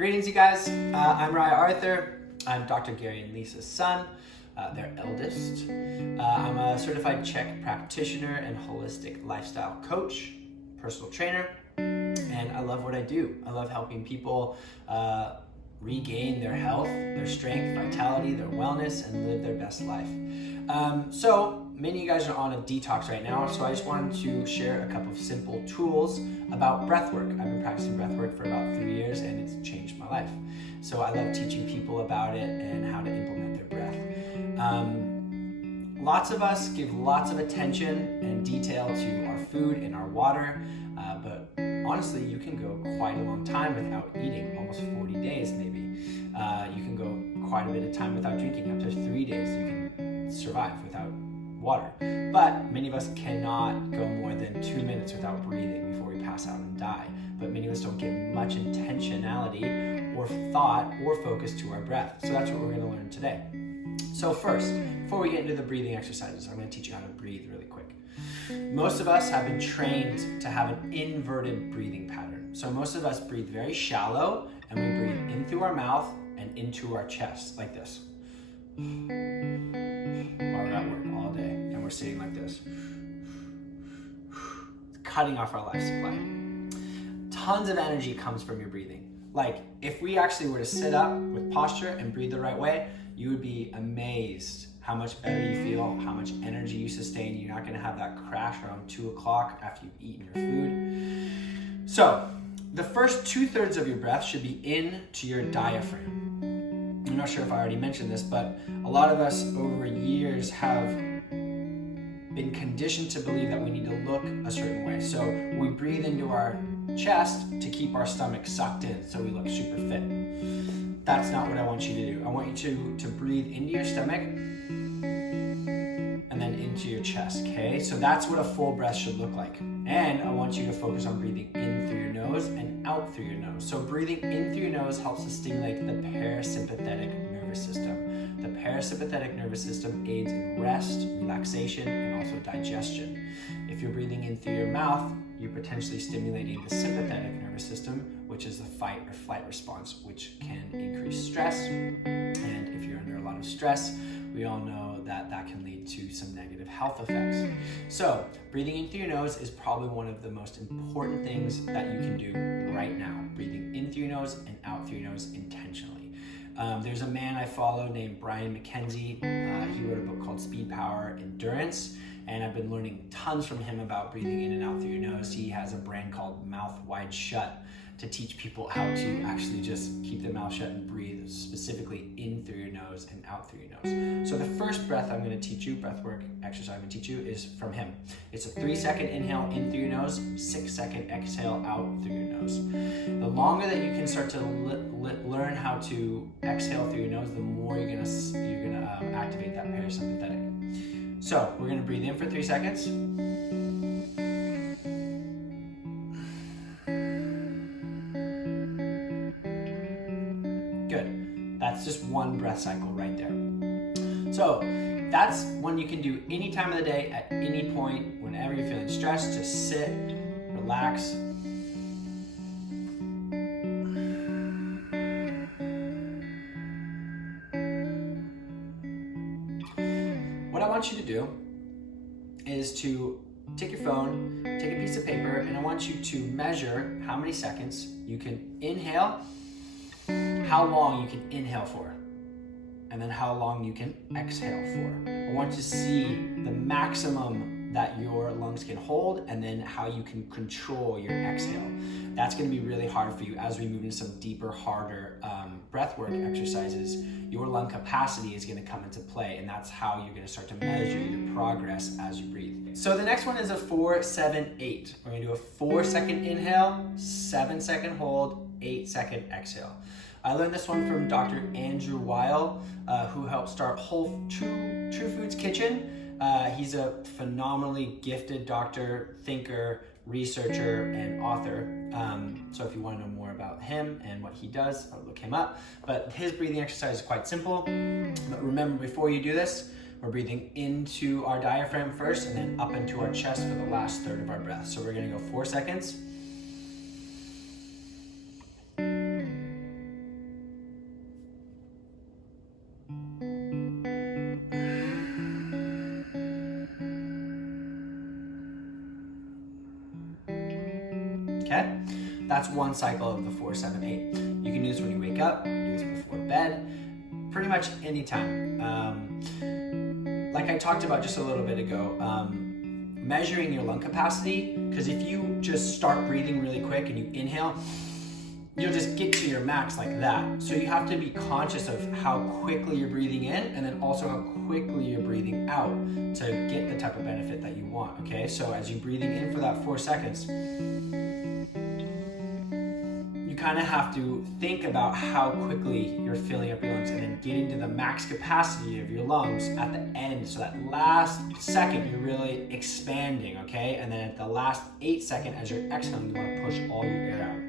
Greetings, you guys. I'm Ryah Arthur. I'm Dr. Gary and Lisa's son, their eldest. I'm a certified Czech practitioner and holistic lifestyle coach, personal trainer, and I love what I do. I love helping people regain their health, their strength, vitality, their wellness, and live their best life. So many of you guys are on a detox right now, so I just wanted to share a couple of simple tools about breathwork. I've been practicing breathwork for about 3 years and it's changed my life. So I love teaching people about it and how to implement their breath. Lots of us give lots of attention and detail to our food and our water, but honestly, you can go quite a long time without eating, almost 40 days maybe. You can go quite a bit of time without drinking, up to 3 days you can survive without water. But many of us cannot go more than 2 minutes without breathing before we pass out and die. But many of us don't give much intentionality or thought or focus to our breath. So that's what we're going to learn today. So first, before we get into the breathing exercises, I'm going to teach you how to breathe really quick. Most of us have been trained to have an inverted breathing pattern. So most of us breathe very shallow, and we breathe in through our mouth and into our chest, like this. While we're at work all day, and we're sitting like this. It's cutting off our life supply. Tons of energy comes from your breathing. Like, if we actually were to sit up with posture and breathe the right way, you would be amazed how much better you feel, how much energy you sustain. You're not gonna have that crash around 2 o'clock after you've eaten your food. So, the first 2/3 of your breath should be into your diaphragm. I'm not sure if I already mentioned this, but a lot of us over years have been conditioned to believe that we need to look a certain way. So we breathe into our chest to keep our stomach sucked in, so we look super fit. That's not what I want you to do. I want you to breathe into your stomach and then into your chest, okay? So that's what a full breath should look like. And I want you to focus on breathing in through your nose and out through your nose. So breathing in through your nose helps to stimulate the parasympathetic nervous system. The parasympathetic nervous system aids in rest, relaxation, and also digestion. If you're breathing in through your mouth, you're potentially stimulating the sympathetic nervous system, which is the fight or flight response, which can increase stress. And if you're under a lot of stress, we all know that that can lead to some negative health effects. So breathing in through your nose is probably one of the most important things that you can do right now. Breathing in through your nose and out through your nose intentionally. There's a man I follow named Brian McKenzie. He wrote a book called Speed, Power, Endurance, and I've been learning tons from him about breathing in and out through your nose. He has a brand called Mouth Wide Shut to teach people how to actually just keep their mouth shut and breathe specifically in through your nose and out through your nose. So the first breath I'm going to teach you, breathwork exercise I'm going to teach you, is from him. It's a 3-second inhale in through your nose, 6-second exhale out through your nose. The longer that you can start to learn how to exhale through your nose, the more you're going to activate that parasympathetic. So we're going to breathe in for 3 seconds. Good. That's just one breath cycle right there. So that's one you can do any time of the day, at any point, whenever you're feeling stressed. Just sit, relax. What I want you to do is to take your phone, take a piece of paper, and I want you to measure how many seconds you can inhale, how long you can inhale for, and then how long you can exhale for. I want you to see the maximum that your lungs can hold and then how you can control your exhale. That's going to be really hard for you as we move into some deeper, harder breathwork exercises. Your lung capacity is going to come into play, and that's how you're going to start to measure your progress as you breathe. So the next one is a 4-7-8. We're going to do a 4-second inhale, 7-second hold, 8-second exhale. I learned this one from Dr. Andrew Weil, who helped start True Foods Kitchen. He's a phenomenally gifted doctor, thinker, researcher, and author. So if you want to know more about him and what he does, I'll look him up. But his breathing exercise is quite simple. But remember, before you do this, we're breathing into our diaphragm first and then up into our chest for the last third of our breath. So we're going to go 4 seconds. okay? That's one cycle of the 4, 7, 8. You can do this when you wake up, you can do this before bed, pretty much anytime. Like I talked about just a little bit ago, measuring your lung capacity, because if you just start breathing really quick and you inhale, you'll just get to your max like that. So you have to be conscious of how quickly you're breathing in and then also how quickly you're breathing out to get the type of benefit that you want, okay? So as you're breathing in for that 4 seconds, you kind of have to think about how quickly you're filling up your lungs and then getting to the max capacity of your lungs at the end. So that last second, you're really expanding, okay? And then at the last 8 seconds, as you're exhaling, you want to push all your air out.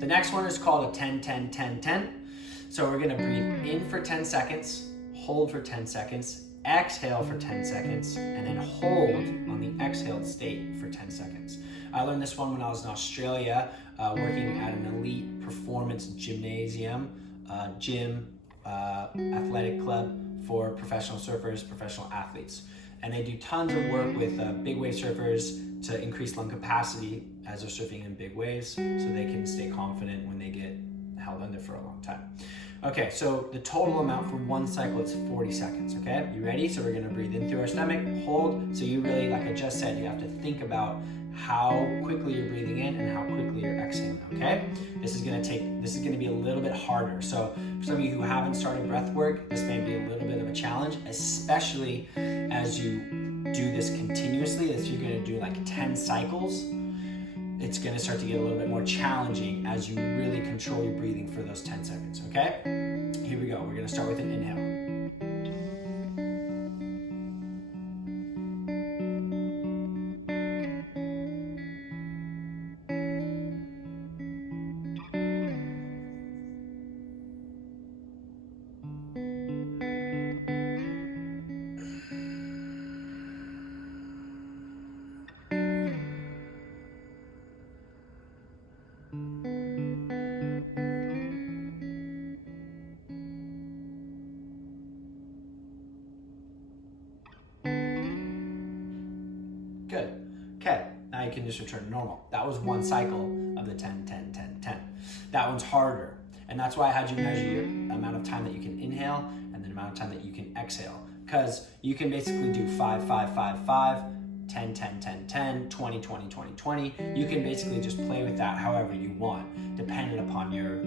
The next one is called a 10-10-10-10. So we're gonna breathe in for 10 seconds, hold for 10 seconds, exhale for 10 seconds, and then hold on the exhaled state for 10 seconds. I learned this one when I was in Australia, working at an elite performance gymnasium, athletic club for professional surfers, professional athletes. And they do tons of work with big wave surfers to increase lung capacity as they're surfing in big waves so they can stay confident when they get held under for a long time. Okay, so the total amount for one cycle is 40 seconds, okay? You ready? So we're gonna breathe in through our stomach, hold. So you really, like I just said, you have to think about how quickly you're breathing in and how quickly you're exhaling, okay? This is gonna be a little bit harder. So for some of you who haven't started breath work, this may be a little bit of a challenge, especially as you do this continuously, as you're gonna do like 10 cycles. It's gonna start to get a little bit more challenging as you really control your breathing for those 10 seconds, okay? Here we go, we're gonna start with an inhale. Good. Okay, now you can just return to normal. That was one cycle of the 10, 10, 10, 10. That one's harder. And that's why I had you measure your amount of time that you can inhale and the amount of time that you can exhale. Because you can basically do 5, 5, 5, 5, 10, 10, 10, 10, 20, 20, 20, 20. You can basically just play with that however you want, depending upon your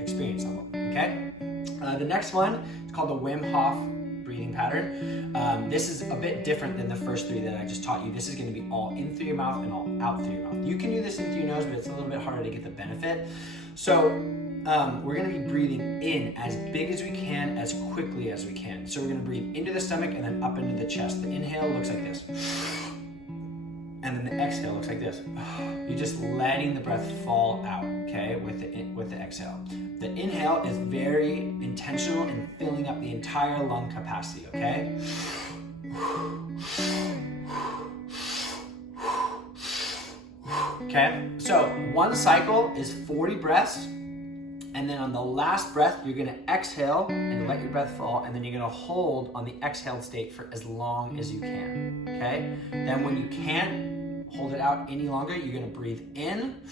experience level, okay? The next one is called the Wim Hof breathing pattern. This is a bit different than the first 3 that I just taught you. This is going to be all in through your mouth and all out through your mouth. You can do this in through your nose, but it's a little bit harder to get the benefit. So we're going to be breathing in as big as we can, as quickly as we can. So we're going to breathe into the stomach and then up into the chest. The inhale looks like this. And then the exhale looks like this. You're just letting the breath fall out, okay, with the exhale. The inhale is very intentional in filling up the entire lung capacity, okay? Okay, so one cycle is 40 breaths, and then on the last breath, you're gonna exhale and let your breath fall, and then you're gonna hold on the exhaled state for as long as you can, okay? Then when you can't hold it out any longer, you're gonna breathe in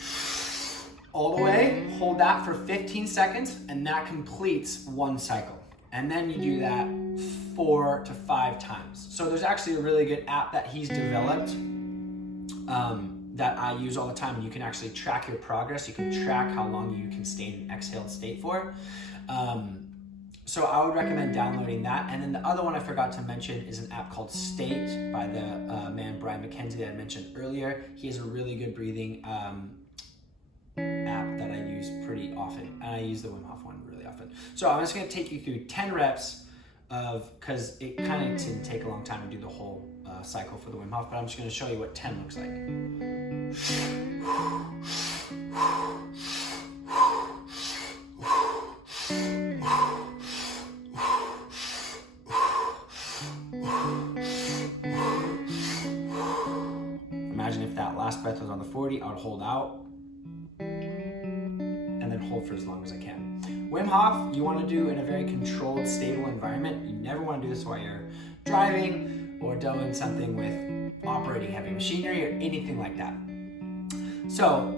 all the way, hold that for 15 seconds, and that completes one cycle. And then you do that 4 to 5 times. So there's actually a really good app that he's developed that I use all the time, and you can actually track your progress. You can track how long you can stay in an exhaled state for. So I would recommend downloading that. And then the other one I forgot to mention is an app called State by the man Brian McKenzie that I mentioned earlier. He has a really good breathing app that I use pretty often, and I use the Wim Hof one really often. So I'm just going to take you through 10 reps because it kind of didn't take a long time to do the whole cycle for the Wim Hof, but I'm just going to show you what 10 looks like. Imagine if that last breath was on the 40, I would hold out and then hold for as long as I can. Wim Hof, you want to do in a very controlled, stable environment. You never want to do this while you're driving or doing something with operating heavy machinery or anything like that. So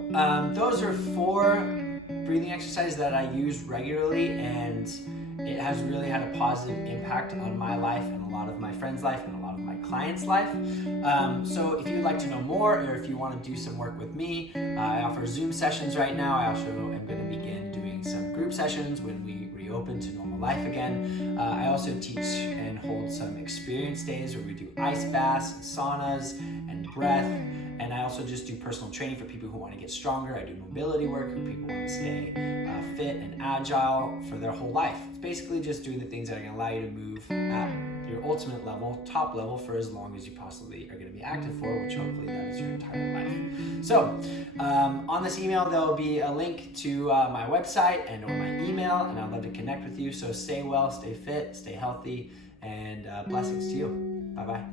those are 4 breathing exercises that I use regularly, and it has really had a positive impact on my life and a lot of my friends' life and a lot of my clients' life. So if you'd like to know more, or if you want to do some work with me, I offer Zoom sessions right now. I also am going to begin doing some group sessions when we reopen to normal life again. I also teach and hold some experience days where we do ice baths and saunas and breath. And I also just do personal training for people who want to get stronger. I do mobility work for people who want to stay fit and agile for their whole life. It's basically just doing the things that are going to allow you to move at your ultimate level, top level, for as long as you possibly are going to be active for, which hopefully that is your entire life. So on this email, there'll be a link to my website and or my email, and I'd love to connect with you. So stay well, stay fit, stay healthy, and blessings to you. Bye-bye.